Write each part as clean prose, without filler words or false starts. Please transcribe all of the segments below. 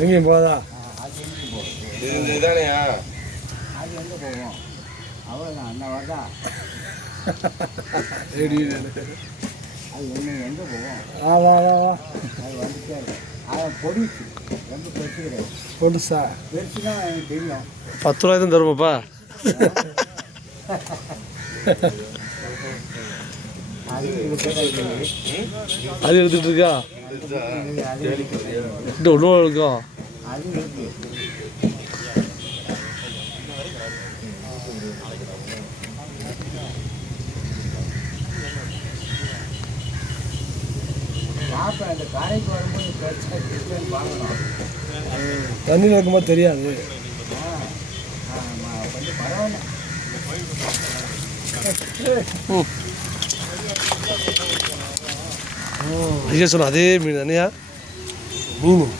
எங்கேயும் போதா அது எங்கேயும் போகும். இதுதானையா அது எங்கே போகும்? அவ்வளோதான் அந்த வரதா. ரெடி அது எங்கே போகும்? வா வா வா அது வந்துட்டே இருக்கும். அதை பொடிச்சு ரொம்ப பெருசு கிடையாது. பொடுசா பெருசு தான் எனக்கு தெரியும். 10 ரூபாய் தான் தருமாப்பா. அது இது அது எடுத்துட்டு இருக்கா அது இருக்குது. இன்னும் ஒன்றும் இருக்கும். அது இருக்குது. சாப்பிட அந்த கரைக்கு வரும்போது பெருசாக கிச்சன் வாங்கணும். தண்ணி நடக்கும்போது தெரியாது. ஆமாம், கொஞ்சம் பரவாயில்ல. ஐயா சொன்ன அதே மீன் தானையா மீன்.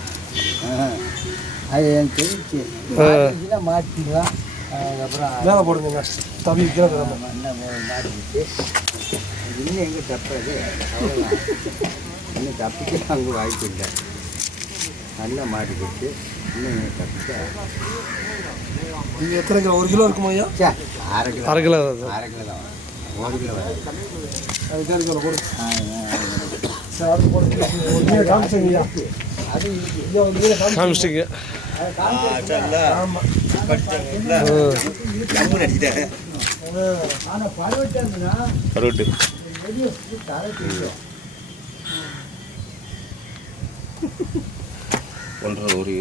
அது எனக்கு தெரிஞ்சு மாட்டிக்கலாம். அதுக்கப்புறம் மேலே போடுங்க தவி மாட்டிக்கிட்டு இன்னும் எங்கே தப்பாது. அவ்வளோதான். இன்னும் தப்பிக்க அங்கே வாய்ப்பு இல்லை. நல்லா மாட்டிக்கிட்டு இன்னும் எங்கே தப்பிக்க. இது எத்தனை கிலோ? 1 கிலோ இருக்குமா ஐயா? அரை கிலோ. அரை கிலோ அரை கிலோ தான். 1 கிலோ வராது. அது கிலோ போடு. சரி, அது போடு. காமிச்சிங்க ஐயா. அது இருக்கு. ஐயா ஒரு மீனை காமிச்சு. காமிச்சிட்டிங்க. ஆமாம். ஆனால் பரவட்டாங்கன்னா கருட்டு தலை தெரியும். 1.5 ஒரு